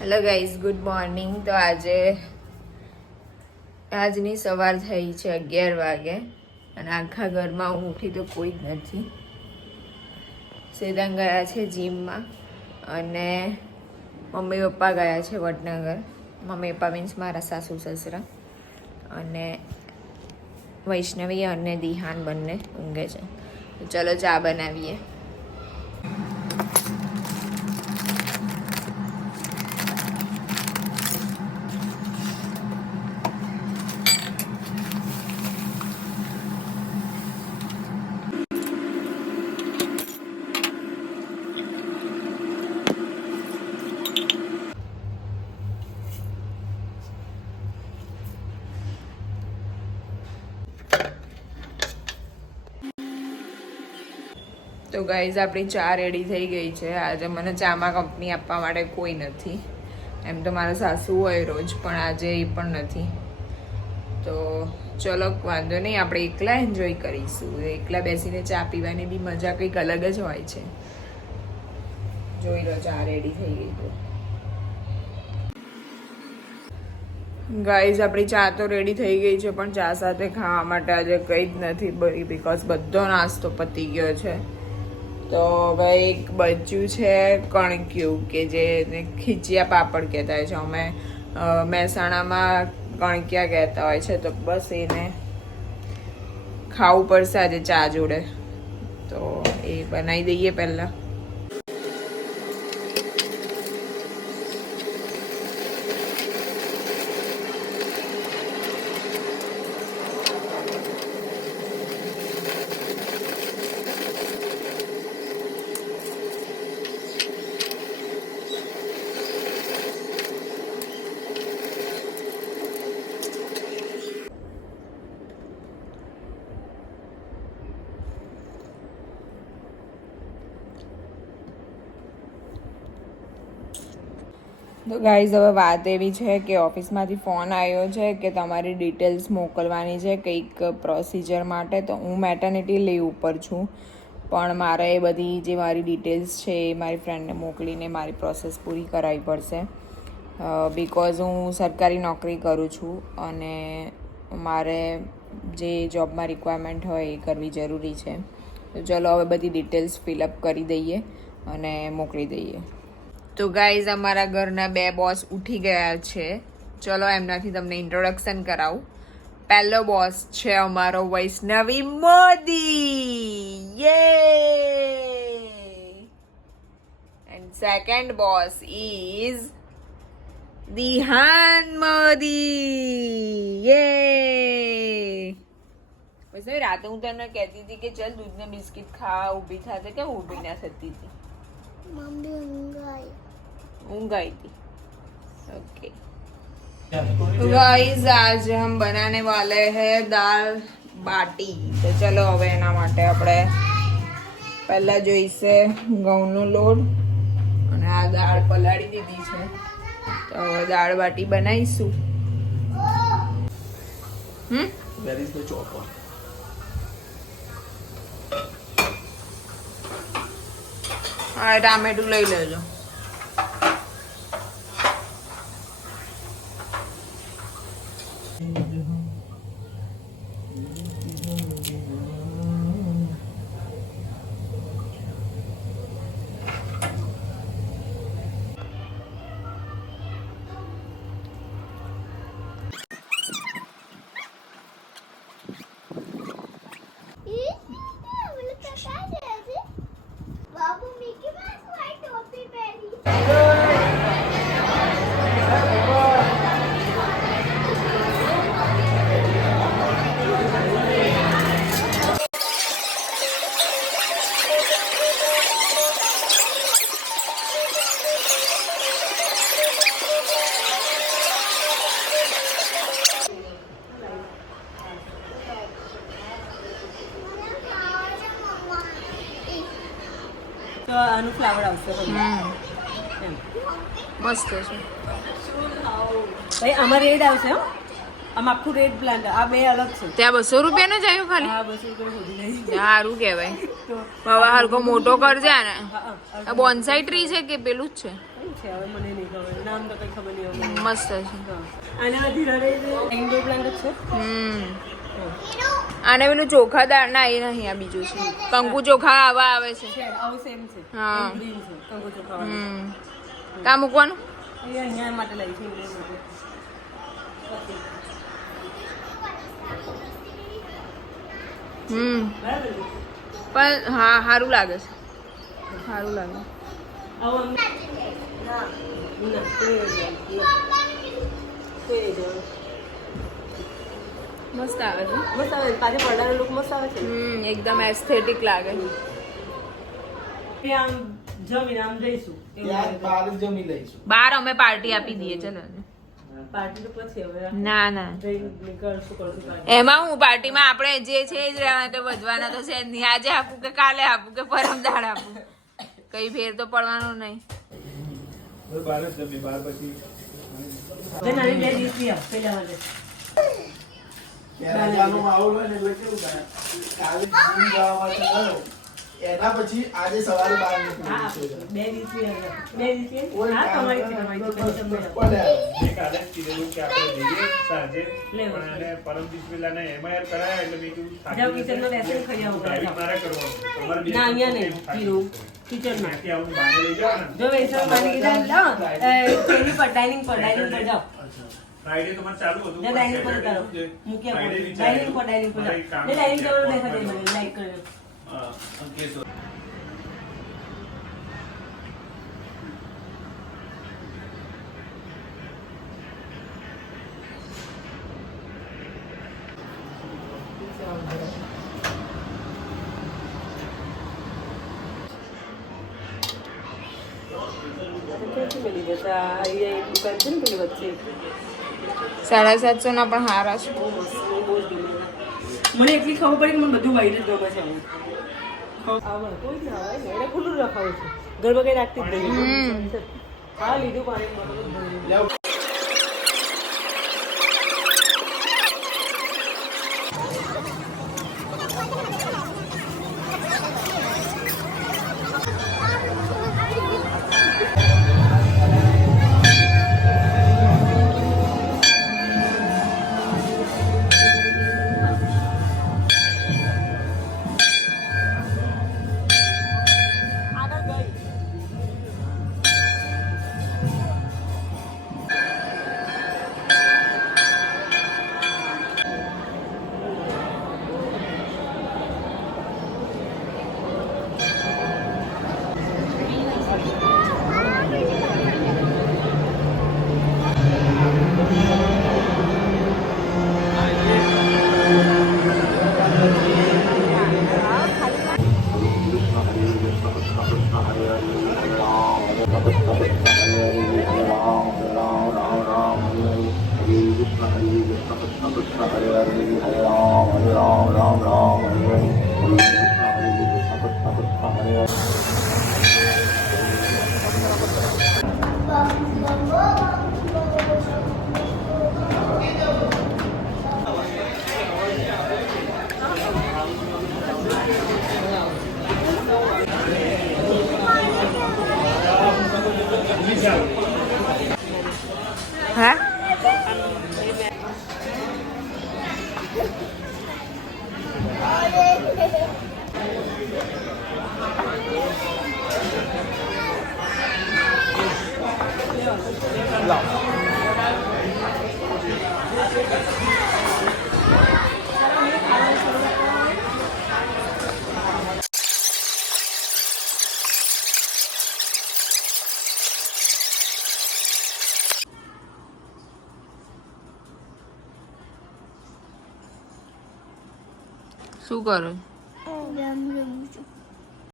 Hello guys, good morning. તો આજની સવાર થઈ છે 11 વાગે અને આખા ઘરમાં હું ઉઠી તો કોઈ જ નથી. સેદાંગ ગયા છે જીમમાં અને મમ્મી પપ્પા ગયા છે વડનગર. મમ્મી પપ્પા મીન્સ મારા સાસુ સસરા, અને વૈષ્ણવી અને દિહાન બંને ઊંઘે છે. તો ચલો ચા બનાવીએ. તો ગાઈઝ, આપણી ચા રેડી થઈ ગઈ છે. આજે મને ચામાં કંપની આપવા માટે કોઈ નથી. એમ તો મારા સાસુ હોય રોજ, પણ આજે એ પણ નથી. તો ચલો વાંધો નહીં, આપણે એકલા એન્જોય કરીશું. એકલા બેસીને ચા પીવાની બી મજા કંઈક અલગ જ હોય છે. જોઈ લો, ચા રેડી થઈ ગઈ. તો ગાઈઝ, આપણી ચા તો રેડી થઈ ગઈ છે, પણ ચા સાથે ખાવા માટે આજે કંઈ જ નથી, બિકોઝ બધો નાસ્તો પતી ગયો છે. તો ભાઈ એક બચ્યું છે કણક્યું, કે જે ખીચિયા પાપડ કહેતા હોય છે. અમે મહેસાણામાં કણકિયા કહેતા હોય છે. તો બસ એને ખાવું પડશે આજે ચા જોડે. તો એ બનાવી દઈએ પહેલાં. તો ગાઈઝ, હવે વાત એવી છે કે ઓફિસમાંથી ફોન આવ્યો છે કે તમારી ડિટેલ્સ મોકલવાની છે કંઈક પ્રોસિજર માટે. તો હું મેટર્નિટી લીવ ઉપર છું, પણ મારે એ બધી જે મારી ડિટેલ્સ છે એ મારી ફ્રેન્ડને મોકલીને મારી પ્રોસેસ પૂરી કરાવવી પડશે. બિકોઝ હું સરકારી નોકરી કરું છું અને મારે જે જોબમાં રિક્વાયરમેન્ટ હોય એ કરવી જરૂરી છે. તો ચલો હવે બધી ડિટેલ્સ ફિલઅપ કરી દઈએ અને મોકલી દઈએ. તો ગાઈઝ, અમારા ઘરના 2 બોસ ઉઠી ગયા છે. ચલો એમનાથી તમને ઇન્ટ્રોડક્શન કરાવું. પહેલો બોસ છે અમારો Vaishnavi Modi, yay! And second boss is Dihan Modi, yay! Vaishnavi, રાતે હું તમને કહેતી હતી કે ચલ દૂધને બિસ્કિટ ખાવા ઊભી થશે, કેમ ઊભી ના થતી હતી? मम्मी ऊँगाई थी. ओके. तो गाइस, आज हम बनाने वाले हैं दाल बाटी. तो चलो હવે એના માટે આપણે પહેલા જોઈશે ઘઉંનો લોટ, અને આ દાળ પલાળી દીધી છે. તો હવે દાળ બાટી બનાવીશું. Where is the chopper? હા, ટામેટું લઈ લેજો. बाबू मिकी माउस व्हाइट टोपी पहनी. તો આનું ફ્લાવર આવશે મસ્ત છે ભાઈ. આમાં રેડ આવશે, હો આમ આખું રેડ પ્લાન્ટ. આ બે અલગ છે. ત્યાં 200 રૂપિયાનો જ આવ્યો ખાલી? હા, 200 રૂપિયા હોધી નહીં. સારું કહેવાય. હવે હરકો મોટો કરજે ને. આ બોન્સાઈ ટ્રી છે કે પેલું જ છે? છે હવે મને નહીં ખબર નામ તો કઈ ખબર નહીં હવે મસ્ત છે આના ધીરે ઇન્ડોર પ્લાન્ટ છે આને પેલું ચોખાદાર ના એ નહીં આ બીજું છે કંકુ ચોખા આવા આવે છે આવું સેમ છે હા. ગ્રીન છે કંકુ ચોખાવાળું. કા મૂકવાનું અહીંયા ન્યાય માટે લાવી છે indoor માટે. બરાબર ને? પણ હા સારું લાગે છે સારું લાગે આવું અમને ના કોઈ નહીં જવાનું. મસ્ત આવે છે મસ્ત આવે પાછી પડદાનો લુક મસ્ત આવે છે એકદમ એસ્થેટિક લાગે કે આમ જમીને આમ જઈશું ત્યાં બહાર જ જમી લઈશું. બાર અમે પાર્ટી આપી દઈએ ચલો પાર્ટી તો પછી હવે ના ના જઈને કરશું પાર્ટી. એમાં હું પાર્ટીમાં આપણે જે છે એ જ રહેવાના તો વધવાના તો છે જ નહીં આજે આપું કે કાલે આપું કે પરમ દાડ આપું કઈ ફેર તો પડવાનું નહીં હવે બહાર જ જમી બહાર પછી જે નાની બે ડીશ બી આપ પેલા માટે ત્યારે જાનું માહોલ હોય ને એટલે કેવું થાય કાલે જીમ જવા માટે ગયો એના પછી આજે સવારે બહાર હા નીકળ્યું છે બે ડીશ બી આવે બે ડીશ બી? હા તમારી છે તમારી છે પછી તમને આપો. પડે મેં કાલે જ કીધેલું કે આપણે જઈએ સાંજે લેવું. પણ એને પરમ દિવસ પહેલાને એમાં યાર કરાયા એટલે મેં કીધું થાકી જાઓ જશે. કિચનમાં બેસીને ખાઈ આવો. ડ્રાઇવિંગ મારે કરવાનું. તમારે બે ના અહીંયા નહીં થાકી પીરું કિચનમાં ત્યાંથી આવું બહાર લઈ જાઓ ને. જો વૈષ્ણવ માની કીધા લાવો તેની પર ડાઇનિંગ પર જાઓ ફ્રાઈડે તો મને ચાલુ હતું જે ડાઇનિંગ પર કરો મૂક્યા પર ડાઇનિંગ પર જાઓ જે ડાઇનિંગ ટેબલ દેખાડે મને લાઈક કર્યો ક્યાંથી મળી જતા અહીંયા એક દુકાન છે ને પેલી વચ્ચે 750 ના પણ હારા છે બહુ મસ્ત બહુ જ ગમે મને એટલી ખબર પડી કે મને બધું વાઈટ જ ગમે છે આવું કોઈ ના આવે ને એને ખુલ્લું રખાવું છે ઘરમાં કઈ રાખતી જ નહીં હા લીધું પાણી બોટલ હા શું કરો રમું છું